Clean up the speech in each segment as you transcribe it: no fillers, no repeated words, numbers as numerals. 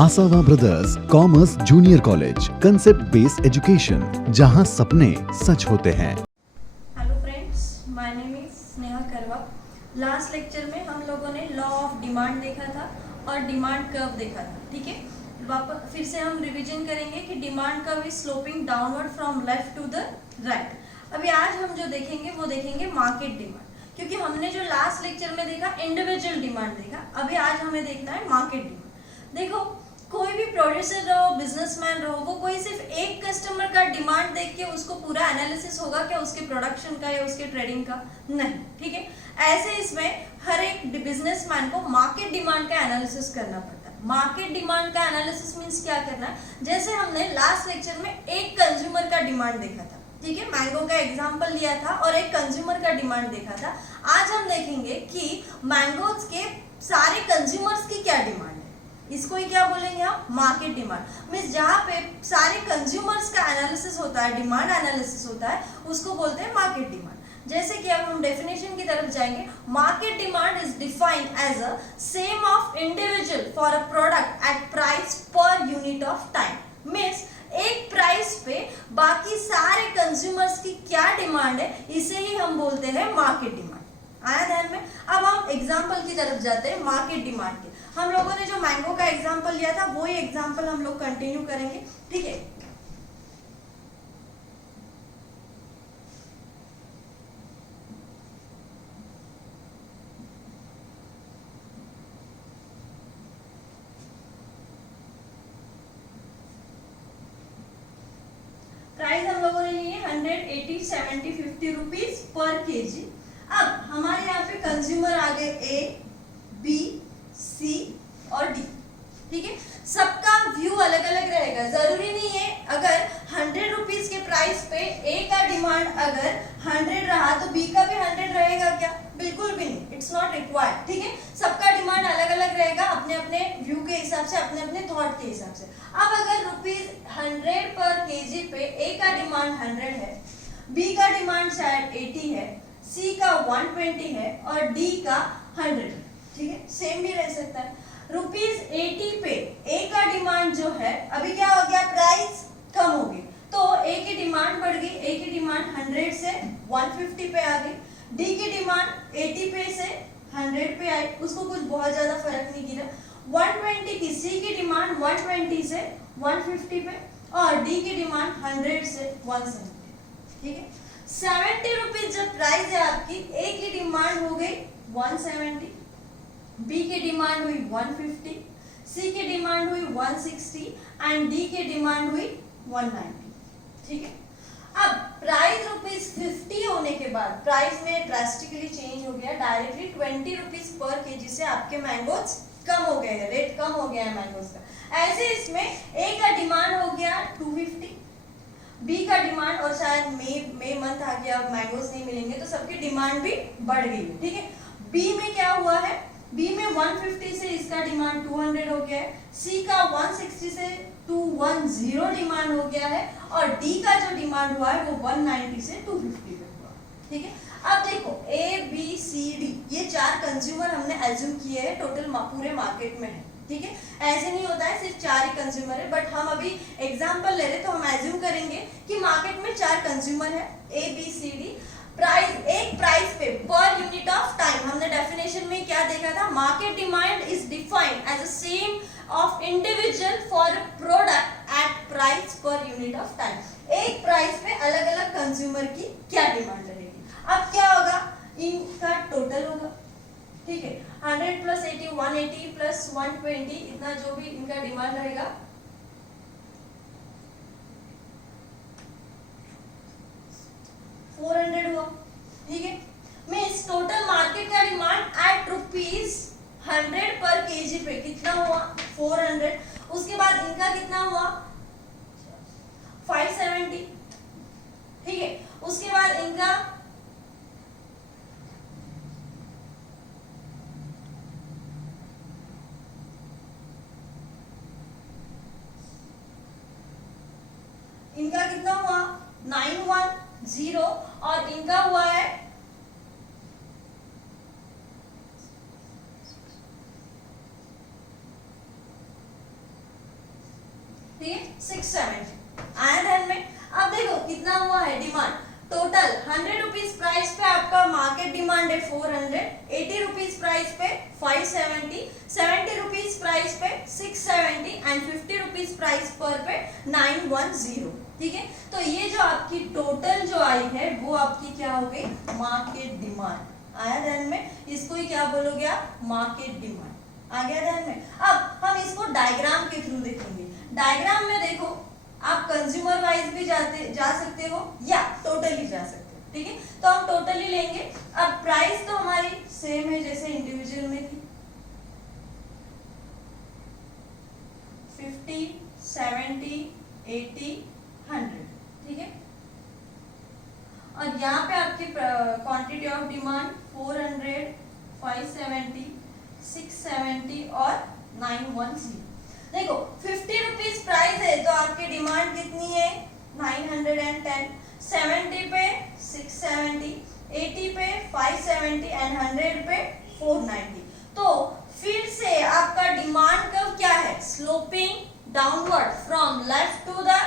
आसावा brothers commerce junior college, concept based education, जहां सपने सच होते हैं। Hello friends, my name is Sneha Karwa. Last lecture में हम लोगों ने लॉ ऑफ डिमांड देखा था और डिमांड कर्व देखा था। ठीक है, वापस फिर से हम रिवीजन करेंगे कि demand curve is sloping downward from left to the right. अभी आज हम जो देखेंगे वो देखेंगे मार्केट डिमांड, क्योंकि हमने जो लास्ट लेक्चर में देखा इंडिविजुअल डिमांड देखा, अभी आज हमें देखना है मार्केट डिमांड। देखो, कोई भी प्रोड्यूसर रहो, बिजनेसमैन रहो, वो कोई सिर्फ एक कस्टमर का डिमांड देख के उसको पूरा एनालिसिस होगा क्या उसके प्रोडक्शन का या उसके ट्रेडिंग का? नहीं। ठीक है, ऐसे इसमें हर एक बिजनेसमैन को मार्केट डिमांड का एनालिसिस करना पड़ता है। मार्केट डिमांड का एनालिसिस मींस क्या करना है? जैसे हमने लास्ट लेक्चर में एक कंज्यूमर का डिमांड देखा था, ठीक है, मैंगो का एग्जांपल लिया था और एक कंज्यूमर का डिमांड देखा था। आज हम देखेंगे कि मैंगोज के सारे कंज्यूमर्स की क्या डिमांड है। इसको ही क्या बोलेंगे हम? Market demand. मींस जहाँ पे सारे कंज्यूमर्स का एनालिसिस होता है, डिमांड एनालिसिस होता है, उसको बोलते हैं मार्केट डिमांड। जैसे कि अब हम डेफिनेशन की तरफ जाएंगे, market demand is defined as a sum of individual for a product at price per unit of time. Means एक प्राइस पे बाकी सारे कंज्यूमर्स की क्या डिमांड है, इसे ही हम बोलते हैं मार्केट डिमांड। आया ध्यान में? अब हम एग्जांपल की तरफ जाते हैं मार्केट डिमांड के। हम लोगों ने जो मैंगो का एग्जांपल लिया था वही एग्जांपल हम लोग कंटिन्यू करेंगे। ठीक है, प्राइस हम लोगों ने लिए 180, 70, 50 रुपीज पर केजी। अब हमारे यहाँ पे कंज्यूमर आ गए ए, बी, सी और डी। ठीक है, सबका व्यू अलग अलग रहेगा। जरूरी नहीं है अगर 100 रुपीज के प्राइस पे ए का डिमांड अगर 100 रहा तो बी का भी 100 रहेगा क्या? बिल्कुल भी नहीं, इट्स नॉट रिक्वायर्ड। ठीक है, सबका डिमांड अलग अलग रहेगा अपने अपने व्यू के हिसाब से, अपने अपने थॉट के हिसाब से। अब अगर ₹100 पर केजी पे ए का डिमांड 100 है, बी का डिमांड शायद 80 है, सी का 120 है और डी का 100 है। ठीक है, सेम भी रह सकता है। ₹80 पे ए का डिमांड जो है, अभी क्या हो गया? प्राइस कम हो गई तो ए की डिमांड बढ़ गई। ए की डिमांड 100 से 150 पे आ गई। डी की डिमांड 80 पे से 100 पे आई, उसको कुछ बहुत ज्यादा फर्क नहीं गिरा। 120 की सी की डिमांड 120 से 150 पे और डी की डिमांड 100 से 170। ठीक है, 70 रुपीज जब प्राइस है आपकी, ए की डिमांड हो गई 170, बी की डिमांड हुई 150, सी की डिमांड हुई 160 एंड डी की डिमांड हुई 190। ठीक है, अब प्राइस ₹50 होने के बाद प्राइस में ड्रास्टिकली चेंज हो गया। डायरेक्टली 20 रुपीज पर केजी से आपके मैंगोज कम हो गए हैं, रेट कम हो गया है मैंगोज का। ऐसे इसमें ए का डिमांड हो गया 250, बी का डिमांड, और शायद मई मंथ आ गया, अब मैंगोज नहीं मिलेंगे तो सबकी डिमांड भी बढ़ गई है। ठीक है, बी में क्या हुआ है? बी में 150 से इसका डिमांड 200 हो गया है, सी का 160 से 210 डिमांड हो गया है और डी का जो डिमांड हुआ है वो 190 से 250 पे हुआ। ठीक है, अब देखो ए, बी, सी, डी, ये 4 कंज्यूमर हमने एज्यूम किए हैं टोटल पूरे मार्केट में है। ठीक है, ऐसे नहीं होता है सिर्फ 4 ही कंज्यूमर है, बट हम अभी एग्जांपल ले रहे तो हम एज्यूम करेंगे कि मार्केट में 4 कंज्यूमर है, A, B, C, D. Price, एक प्राइस पे पर यूनिट ऑफ टाइम, हमने डेफिनेशन में क्या देखा था? Market demand is defined as a sum of individual for a product at price per unit of time. एक प्राइस पे अलग अलग कंज्यूमर की क्या डिमांड रहेगी। अब क्या होगा? इनका टोटल होगा। ठीक है, 100 प्लस 80, 180 प्लस 120, इतना जो भी इनका डिमांड रहेगा, 400 हुआ। ठीक है, मींस टोटल मार्केट का डिमांड एट ₹100 पर केजी पे कितना हुआ? 400। उसके बाद इनका कितना हुआ? 570। ठीक है, उसके बाद इनका कितना हुआ? 910 और इनका हुआ है ठीक है 670 आया ध्यान में। अब देखो कितना हुआ है डिमांड, टोटल 100 रुपीज प्राइस पे आपका मार्केट डिमांड है 400, 80 रुपीज प्राइस पे 570, 70 रुपीज प्राइस पे 670 एंड 50 रुपीज प्राइस पर पे 910। ठीक है, तो ये जो आपकी टोटल जो आई है वो आपकी क्या हो गई, मार्केट डिमांड। आया ध्यान में, इसको ही क्या बोलोगे आप, मार्केट डिमांड। आ गया ध्यान में। अब हम इसको डायग्राम के थ्रू देखेंगे। डायग्राम में देखो आप कंज्यूमर वाइज भी जा सकते हो या टोटली जा सकते हो। ठीक है, तो हम टोटली लेंगे। अब प्राइस तो हमारी सेम है जैसे इंडिविजुअल में थी, 50, 70, 80, 100। ठीक है, और यहाँ पे आपकी क्वांटिटी ऑफ डिमांड 400, 570, 670 और 910। देखो 50 रुपीज प्राइस है तो आपकी डिमांड कितनी है, 910, 70 पे 670, 80 पे 570 एंड 100 पे 490। तो फिर से आपका डिमांड कर्व क्या है, sloping downward from left to the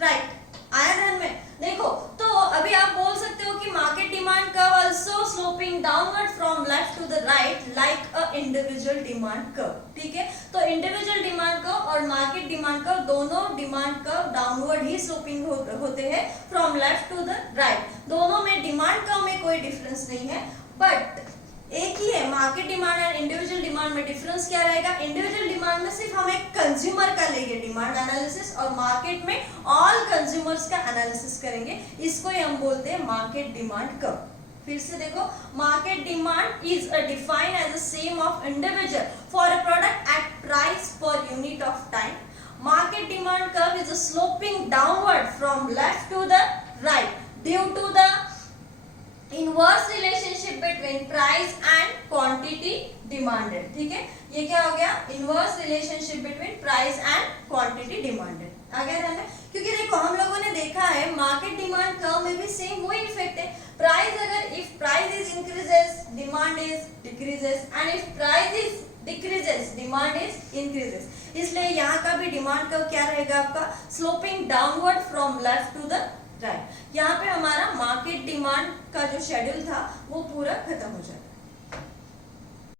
right. आया ध्यान में। देखो तो अभी आप बोल सकते हो कि market demand curve also sloping downward from left to the right like a individual demand curve. ठीक है, तो इंडिविजुअल डिमांड कर्व और मार्केट डिमांड कर्व दोनों डिमांड कर्व डाउनवर्ड ही स्लोपिंग होते हैं from left to the right. दोनों में डिमांड कर्व में कोई डिफरेंस नहीं है, बट एक ही है, मार्केट डिमांड और इंडिविजुअल डिमांड में डिफरेंस क्या रहेगा, इंडिविजुअल डिमांड में सिर्फ हम एक कंज्यूमर का लेंगे डिमांड एनालिसिस और मार्केट में ऑल कंज्यूमर्स का एनालिसिस करेंगे। इसको ही हम बोलते हैं मार्केट डिमांड कर्व। फिर से देखो, market demand is defined as the same of individual for a product at price per unit of time. Market demand curve is sloping downward from left to the right due to the inverse relationship between price and quantity demanded. ठीक है, ये क्या हो गया, inverse relationship between price and quantity demanded. आ गया ध्यान में, क्योंकि देखो हम लोगों ने देखा है मार्केट डिमांड कर्व में भी सेम वही इफेक्ट है। प्राइस अगर if price is increases demand is decreases and if price is decreases demand is increases. इसलिए यहाँ का भी डिमांड कर्व क्या रहेगा आपका, sloping downward from left to the right. यहाँ पे हमारा मार्केट डिमांड का जो शेड्यूल था वो पूरा खत्म हो जाता है।